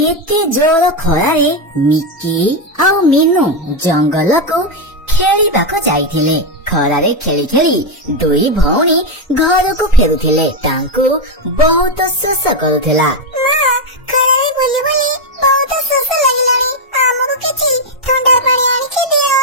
एते जोर खरारे मिकी आउ मीनू जंगल को खेलिबाको जाइथिले। खरारे खेली खेली दुई भौणी घर को फेरुथिले। तांको बहुत शोष करुथिला। मां खरारे बुली बुली बहुत शोष लागिलानी। हमको किछि ठंडा पानी आनी के दियो।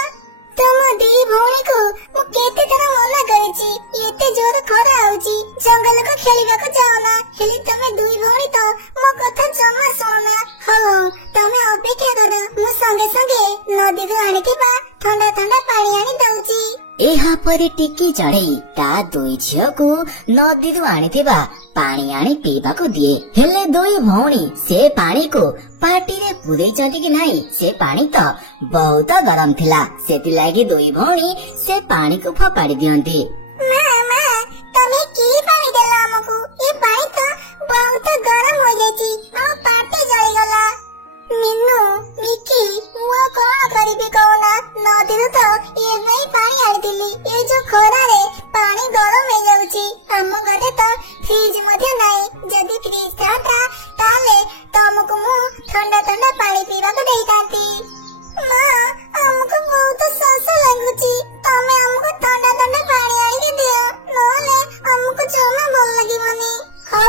तुम दुई भौणी को मु केते थरा मना करिछि। एते जोर खरा आउछि जंगल को खेलिबाको जाओना। हेली तमे दुई भौणी तो मो कथा जमा सुना। हां तमे अपेक्षा कर मु संगे संगे नदी को आनिथिबा ठंडा ठंडा पानी आनी दउछि। एहा परे टिकी चढ़ई ता दुई झियो को नदी रु आनिथिबा पानी आनी पीबाको दिए। हेले दुई भौणी से पानी को पाटी रे पुरै चंती कि नाही से पानी तो बहुत गरम थिला। सेति लागि दुई भौणी से पानी को फपाड़ी दियंती। मामा तमे की पानी देला हमकु? ये पानी तो बहुत गरम हो जाची। आ पाटी जळी गला। मिन्नू मिकी मु कोन करिबे कोना? नदी रो तो ये नहीं पानी आनी दिली। ये जो खरा रे पानी गरम हो जाउची। हम घरे तो फ्रिज मध्ये नाही। जदी फ्रिज थाता ताले तमकु मु ठंडा ठंडा पानी पीबा को देइतांती। मां हमकु बहुत शोष लागुची। तमे हमकु ठंडा ठंडा पानी आनी के दियो। नले हमकु जमा भल लागिबनी। हो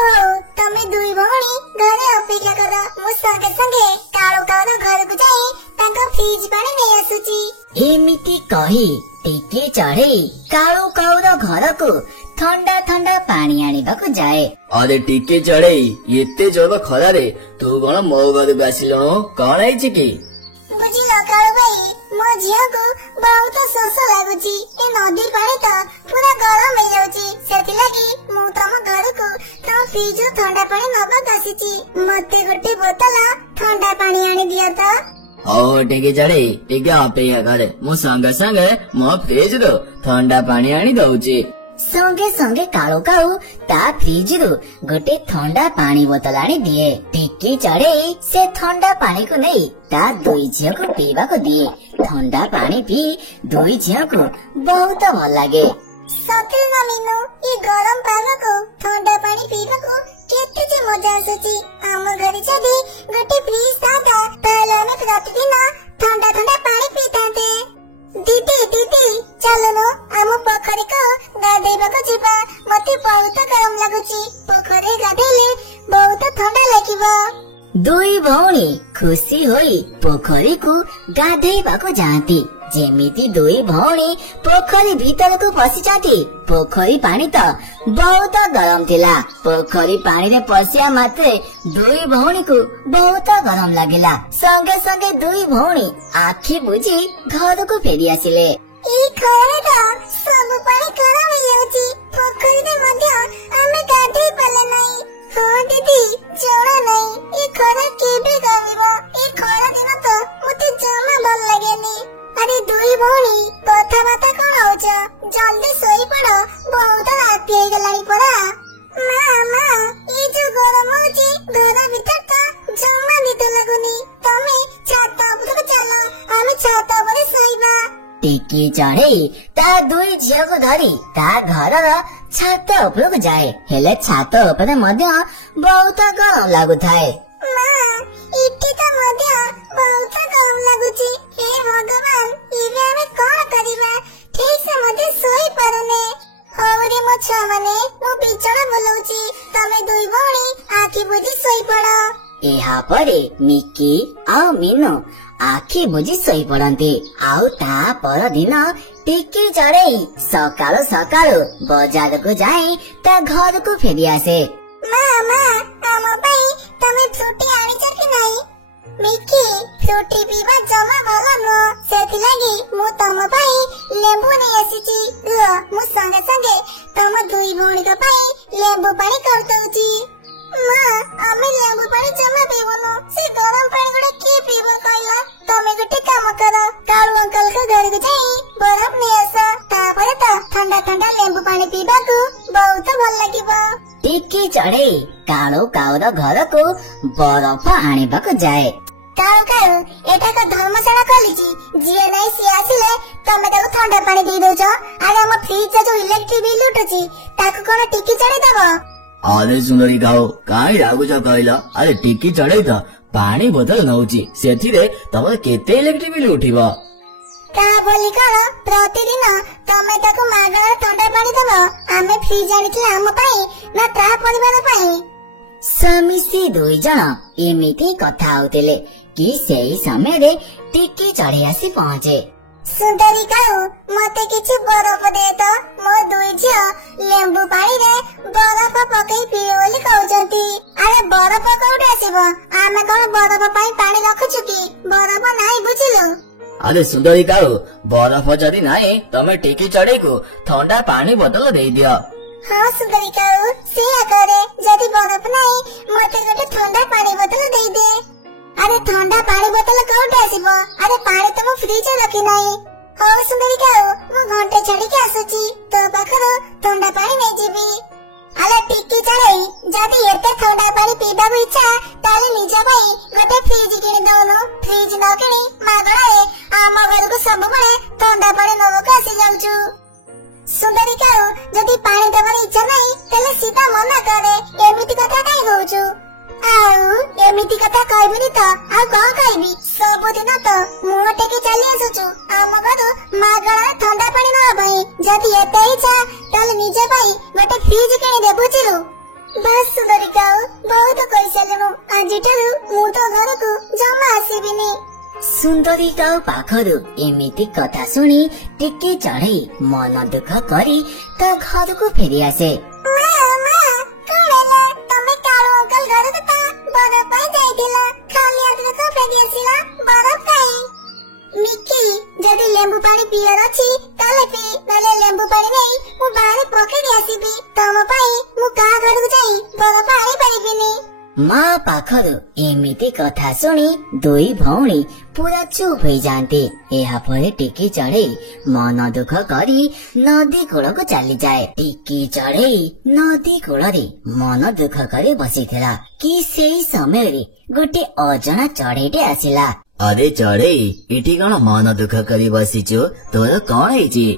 तमे दुई भौणी घरे अपेक्षा कर। मु संगे संगे काळो काळो घर को जाई ताको फ्रिज पानी नै आसुची। एमिति कही टिकी चढ़ई काळो काळो घर को ठंडा ठंडा पानी आनिबाको जाए। अरे टिके चढ़ई एते जोर खरारे तू कौन मो घर बासिलणो कौन आइछि की? बुझिलो काळो भाई मो झियो को बहुत शोष लागुची। ए नदी पानी तो पूरा गरम हो जाउची। सेति लागि मु तम घर को तो फ्रिज ठंडा पानी नबा कासिची। मते गोटे बोतल ठंडा पानी आनी दियो तो। हो टिके चढ़ई टिके अपेक्षा करे मु संगे संगे मो फ्रिज रो ठंडा पानी आनी दउची। संगे संगे काळो काळो ता फ्रिज रु गोटे ठंडा पानी बोतल आनी दिए। टिकी चढ़ई से ठंडा पानी को नहीं ता दुई झियो को पीबा को दिए। ठंडा पानी पी दुई झियो को बहुत भल लागे। सते ना मिनु ये गरम पानी को ठंडा पानी पीबा को केते जे मजा आसुची। हम घरे जदी गोटे फ्रिज थाता ताले हम प्रतिदिन ठंडा ठंडा पानी पीतांते। दीदी दीदी चलो नो हम पोखरी को गाधेबा को जिबा। मते बहुत गरम लागुची। पोखरी गाधेले बहुत ठंडा लागिबो। दुई भौणी खुशी होई पोखरी को गाधेबाको जाती। जेमिति दुई भौणी पोखरी भीतर को पसी जाती। पोखरी पानी तो बहुत गरम थिला। पोखरी पानी रे पसिया मात्रे दुई भौणी को बहुत गरम लागिला। संगे संगे दुई भौणी आखी बुझी घर को फेरी आसिले। ई खरा सब पानी गरम हो जाउची। पोखरी रे मध्य हमें गाधे पाले नहीं। हो दीदी जोड़ा नहीं। ई खरा केबे गाविबो? ई खरा दिन तो मते जमा भल लागेनी। अरे दुई भौणी कथा बाता कोन होछ? जल्दी सोई पड़ो बहुत रात हो गलानी पड़ा। मामा ये जो गरम होची घर भीतर तो जमा निद लागुनी। तमे छात ऊपर चलो हम छात ऊपर सोईबा। टिकी चढ़ई ता दुई झियो को धरी ता घर छात ऊपर को जाए। हेले छात ऊपर मध्य बहुत गरम लागुथाए। मां इठी तो मध्य बहुत गरम लागुची। हे भगवान इबे हमें कोन करिबा? ठीक से मध्य सोई परुने। होरे मो छुआ माने मो बिछड़ा बोलौची। तमे दुई भौणी आखी बुझी सोई पड़ो। एहा परे मिकी आउ मीनू आखी बुझी सोई पड़ंती। आउ ता पर दिन टिकी चढ़ई सकाळो सकाळो बाजार को जाई ता घर को फेरी आसे। मामा हम भाई तमे फ्रूटी आनी छ कि नहीं? मिकी फ्रूटी पीबा जमा भल न। सेति लागि मु तम भाई लेंबू नै आसीची। मु संगे संगे तम दुई भौणी का भाई लेंबू पानी कर दउची। मां हमें लेंबू पानी जमा पीबोनो। से गरम पानी गुडा की पीबो कहला? तमे गोटे काम करो काळू अंकल के घर को जाई बरफ नै आसा। तापर तो ठंडा ठंडा लेंबू पानी पीबा को बहुत भल लागिबो। टिकी चढ़ई काळो काळो घर को बरफ आनिबाको जाए। काळू काळू एटा को धर्मशाला खोलिची। जिए नै सी आसिले तमे ताको ठंडा पानी दे दोछ। आरे हम फ्रिज जो इलेक्ट्रिक बिल उठुची ताको कोन टिकी चढ़ई दबो? अरे सुंदरी काऊ काई रागुच कहल अरे टिकी चढ़ई तो पानी बोतल नौची सेथिरे तमर केते इलेक्ट्रिक बिल उठिबो ता बोली कण प्रतिदिन तमे ताको मागणार ठंडा पानी दबो आमे फ्रिज आनिथिले हम पई ना ता परिवार पई समिसी दुई जण एमिति कथा होतिले कि सेई समय रे टिकी चढ़ी आसी पहुंचे। सुंदरी काऊ मते किछि बरफ दे तो मो दुई झियो लेंबू पानी रे बरफ पकई पिए बोली कहउचंती। अरे बरफ कोउड आसीबो आमे कोन बरफ पई पानी रखुछु कि बरफ नाही बुझिलु। अरे सुंदरी काऊ बरफ जदी नाही तमे टिकी चढ़ई को ठंडा पानी बोतल दे दियो। हाँ सुंदरी काऊ सेया करे जदी बरफ नाही मते गोटे ठंडा पानी बोतल दे दे। अरे ठंडा पानी बोतल कोउड आसीबो अरे पानी तो मो फ्रिज रे रखी नाही। हाँ सुंदरी काऊ मो घंटे छड़ी के आसुची तो पाखरो ठंडा पानी नै जीबी। अरे टिकी चढ़ई जदी एते ठंडा पानी पीबा इच्छा ताले निज पई गोटे फ्रिज किनि दउनो फ्रिज न किनि मागणाए आम घर को सब बळे ठंडा पानी नवक आसी जाउछु। सुंदरी काऊ जदी पानी देबार इच्छा नै तले सीधा मना करे एमिति कथा काई कहउछु। आउ एमिति कथा कहबिनी त आ कोन कहबी सब दिन त मुह टेके चली आसुछु आम घर मागणा ठंडा पानी न भाई जदी एते इच्छा ताले निजे भाई गोटे फ्रिज किनि दे बुझिलु। बस सुंदरी काऊ बहुत कइसलेनु आजिठु मु तो घर को जमा आसीबिनी। सुंदरी काऊ पाखरु एमिति कथा सुनी टिकी चढ़ई मन दुख करी ता घर को फेरी आसे। जदी लेंबू पानी पियर अछि ताले पी नले लेंबू पानी नै मु बाहर पके दे आसीबी तम पई मु का घर को जाई बड़ पानी परिबिनी। माँ पाखरु एमिति कथा सुनी दुई भौणी पूरा चुप हो जाती। एहा परे टिकी चढ़ई मन दुख करी नदी कूल को चली जाए। टिकी चढ़ई नदी कूल रे मन दुख करी बसिथिला कि सेई समय रे गोटे अजଣା चढ़ईटे आसिला। अरे चढ़ई इटी कौन मन दुख करी बसिचो तोर कौन ହେଇଛି?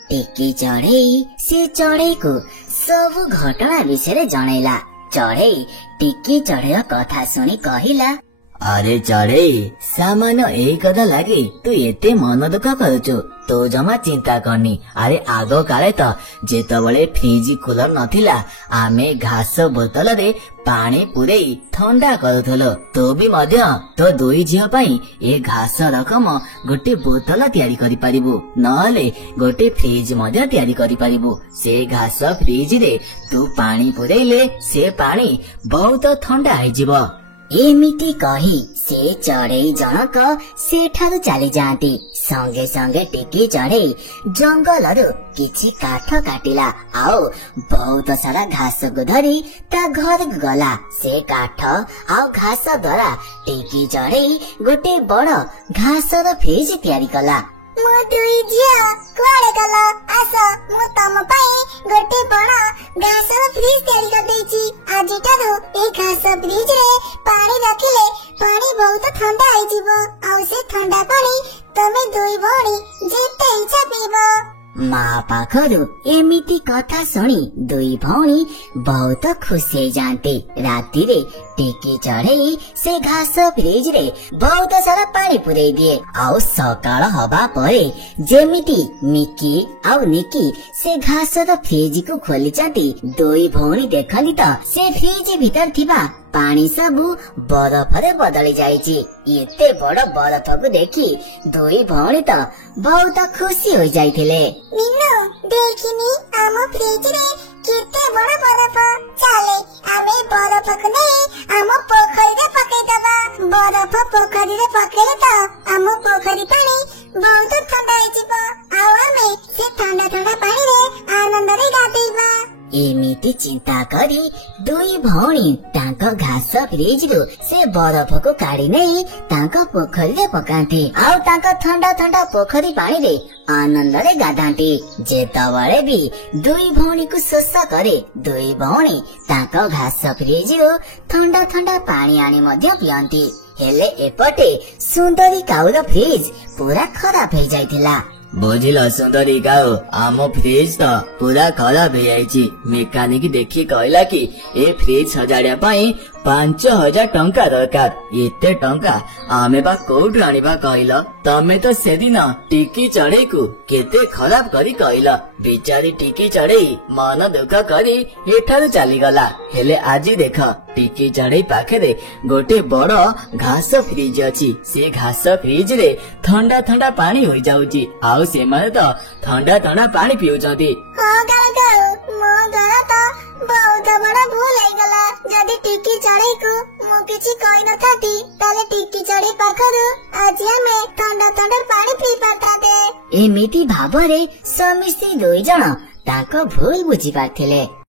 टिकी चढ़ई से चढ़ई को सब घटना विषय जणैला। चढ़ई टिकी चढ़ई कथा सुनी कहिला अरे चढ़ई सामान्य एई कथा लागी तू एते मन दुख करुचु तो जमा चिंता करनी। अरे आगो काले तो जेतबळे फ्रिज कूलर नथिला आमे घास बोतल रे पानी पुरेई ठंडा करूथलो तो भी मध्य तो दुई झियो पई ए घास रकम गोटे बोतल तयारी करि परिबु नले गोटे फ्रिज मध्य तयारी करि परिबु। से घास फ्रिज रे तू पानी पुरेइले से पानी बहुत ठंडा होई जिवो। एमिति कही से चढ़ई जनक सेठारु चली जाती। संगे संगे टिकी चढ़ई जंगलरु किछि काठ काटिला आउ बहुत सारा घास को धरी ता घर गला। से काठ आउ घास द्वारा टिकी चढ़ई गोटे बड़ घासर फ्रिज तयारी कला। मो दुई झियो कुआडे गला आस मु तम पई गोटे बड़ घासर फ्रिज तयारी कर देछि। आजिटारु ए घास फ्रिज रे पानी रखिले पानी बहुत ठंडा होई जिवो आ से ठंडा पानी तमे दुई भौणी जेते इच्छा पीबो। माँ पाखरु एमिति कथा सुनी दुई भौणी बहुत खुश हो जाती। राति रे टिकी चढ़ई से घास फ्रिज रे बहुत सारा पानी पुरई दिए आउ सकाळ हवा परे जेमिति मिकी आउ निकी से घासर फ्रिज को खोली जाती। दुई भौणी देखली त से फ्रिज भीतर थिबा पानी सबु बरफ रे बदली जाइछि। एते बड़ बरफ को देखी दुई भौणी त बहुत खुशी हो जाइथिले। मिनु देखिनी आम फ्रिज रे केते बड़ बरफ चले आमे बरफ को नै आम पोखरी रे पकई दबा। बरफ पोखरी रे पकेले त आम पोखरी पानी बहुत ठंडा होई जिवो आ आमे से ठंडा ठंडा पानी रे आनंद रे गाधेइबा। एमिति चिंता करी दुई भौणी तांको घास फ्रिज रु से बरफ को काढ़ी नहीं तांको पोखरी रे पकांती आउ तांको ठंडा ठंडा पोखरी पानी रे आनंद रे गाधांती। जेतबळे भी दुई भौणी को शोष करे दुई भौणी तांको घास फ्रिज रु ठंडा ठंडा पानी आनी मध्य पियंती। हेले एपटे सुंदरी काउर फ्रिज पूरा खराब हो जाइथिला। ବୁଝିଲ ସୁନ୍ଦରୀ କାଉ, ଆମ ଫ୍ରିଜ ତ ପୁରା ଖରାପ ହେଇଯାଇଛି। ମେକାନିକ ଦେଖି କହିଲା କି ଏ ଫ୍ରିଜ ସଜାଡିବା ପାଇଁ 5,000 ଟଙ୍କା ଦରକାର। ଏତେ ଟଙ୍କା ଆମେ ବା କୋଉଠୁ ଆଣିବା କହିଲ? ତମେ ତ ସେଦିନ ଟିକି ଚଢେଇକୁ କେତେ ଖରାପ କରି କହିଲ। ବିଚାରି ଟିକି ଚଢେଇ ମନ ଦୁଃଖ କରି ଏଠାରୁ ଚାଲିଗଲା। ହେଲେ ଆଜି ଦେଖ, ଟିକି ଚଢେଇ ପାଖରେ ଗୋଟେ ବଡ ଘାସ ଫ୍ରିଜ ଅଛି। ସେ ଘାସ ଫ୍ରିଜ ରେ ଥଣ୍ଡା ଥଣ୍ଡା ପାଣି ହୋଇଯାଉଛି, ଆଉ ସେମାନେ ତ ଥଣ୍ଡା ଥଣ୍ଡା ପାଣି ପିଉଛନ୍ତି। ହଁ କାଉ କାଉ, ମୋ ଦ୍ୱାରା ତ ବହୁତ ବଡ ଭୁଲ ହେଇଗଲା। ଯଦି ଟିକି ଚଢେଇକୁ ମୁଁ କିଛି କହିନଥାନ୍ତି, ତାହେଲେ ଟିକି ଚଢେଇ ପାଖରୁ ଆଜି ଆମେ ଥଣ୍ଡା ଥଣ୍ଡା ପାଣି ପିଇ ପାରିଥାନ୍ତେ। ଏମିତି ଭାବରେ ସମସ୍ତେ ଦୁଇ ଜଣ ତାଙ୍କ ଭୁଲ ବୁଝି ପାରିଥିଲେ।